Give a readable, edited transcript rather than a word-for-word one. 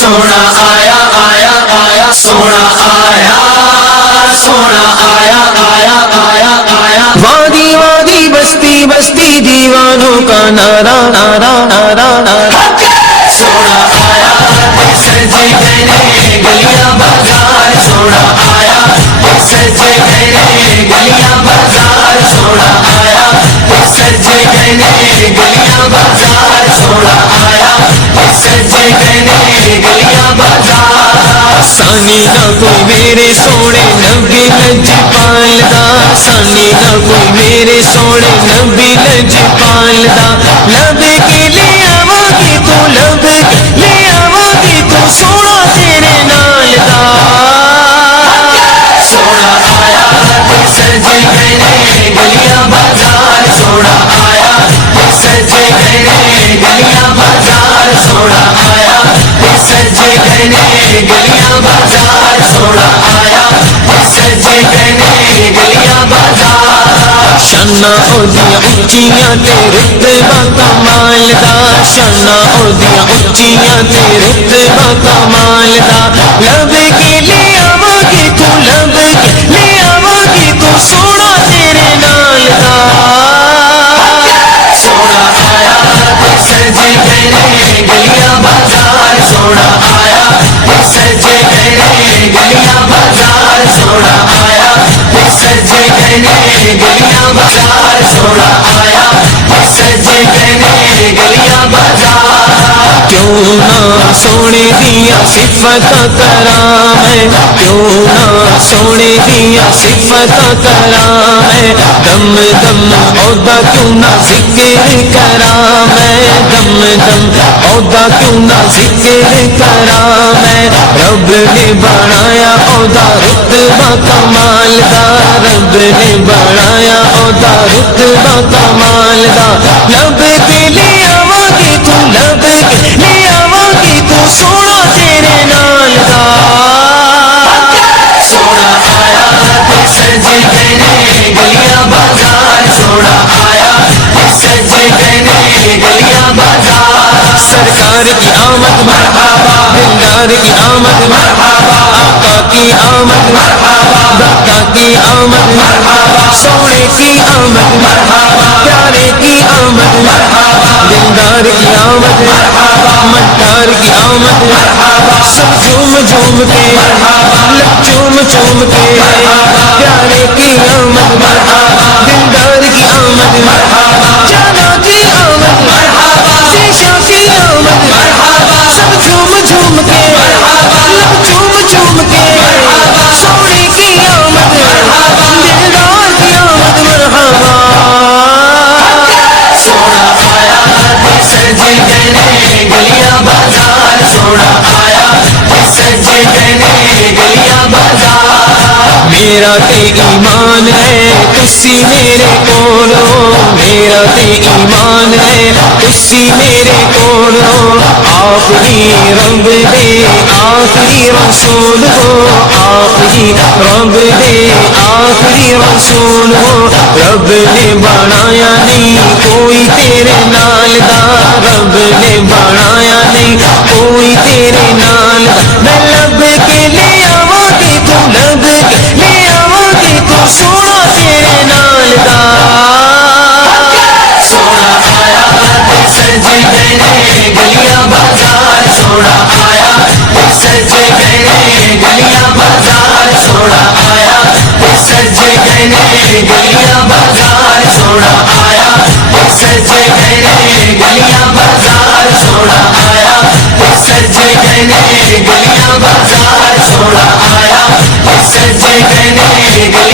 سونا آیا آیا آیا سونا آیا سونا آیا آیا آیا آیا وادی وادی بستی بستی دیوانوں کا نعرہ نعرہ نعرہ نعرہ سونا آیا سجے گئے گلیاں بازار سونا آیا سجے گئے گلیاں بازار سونا آیا سجے گئے گلیاں بازار سونا آیا سجے گئے گلیاں بازار سانی نہ کوئی میرے سونے نبی لجپال دا سانی نہ کوئی میرے سونے نبی لجپال دا لب کے لے آواں تو لب لے آواں تو سونا تیرے نال دا سونا آیا سجے گئے گلیاں بازار سونا آیا سجے گئے گلیاں بازار سونا آیا سجے گئے گلیاں بازار سونا آیا سجے گئے گلیاں بازار شاناں اودیاں اچیاں تے رتبہ کمال دا شاناں اودیاں اچیاں تے رتبہ کمال دا لب کے لے آواں تو لب کے لے آواں تو سونا تیرے نال دا سونا آیا سجے گئے گلیاں بازار سونا آیا سجے گئے گلیاں بازار سونا آیا سجے گئے گلیاں بازار سونا آیا سجے گئے گلیاں بازار کیوں نہ سونے دیا صفت کرام ہے کیوں نہ سونے دیا صفت کرام ہے دم دم عہدہ کیوں نہ ذکر کرام ہے دم دم عہدہ کیوں نہ ذکر کرام ہے رب نے بنایا عہدہ رتبہ کمال دا رب نے بنایا عہدہ رتبہ کمال دا لب کے لے آواں تو لب کے لے آواں تو سونا تیرے نال دا سونا آیا سجے گئے گلیاں بازار سونا آیا سجے گئے گلیاں بازار سرکار کی آمد مرحبا دلدار کی آمد مرحبا آقا کی آمد مرحبا داتا کی آمد مرحبا سونے کی آمد مرحبا پیارے کی آمد مرحبا دلدار کی آمد مرحبا مٹار کی آمد مرحبا سب جھوم جھوم کے مرحبا لب چوم چوم کے پیارے کی آمد مرحبا دلدار کی آمد مرحبا جانا کی آمد مرحبا شیشہ کی آمد مرحبا سب جھوم جھوم کے مرحبا لب چوم چوم کے مرحبا سونے کی آمد مرحبا دلدار کی آمد مرحبا سونا آیا سجے گئے گلیاں بازار سونا آیا سجے گئے گلیاں بازار میرا تے ایمان ہے تسی میرے کولو میرا تے ایمان ہے تسی میرے کولو آپ ہی رب دے آخری رسول ہو آپ ہی رب دے آخری رسول ہو رب نے بنایا نہیں کوئی تیرے نال دا رب نے بنایا نہیں کوئی تیرے نال دا میں لب کے لے آواں تو لب کے لے آواں تو سونا تیرے نال دا سونا آیا سجے گئے گلیاں بازار سونا آیا سجے گئے گلیاں بازار سونا آیا سجے گئے گلیاں بازار سونا آیا سجے گئے گلیاں بازار سونا آیا سجے گئے گلیاں بازار سونا آیا سجے گئے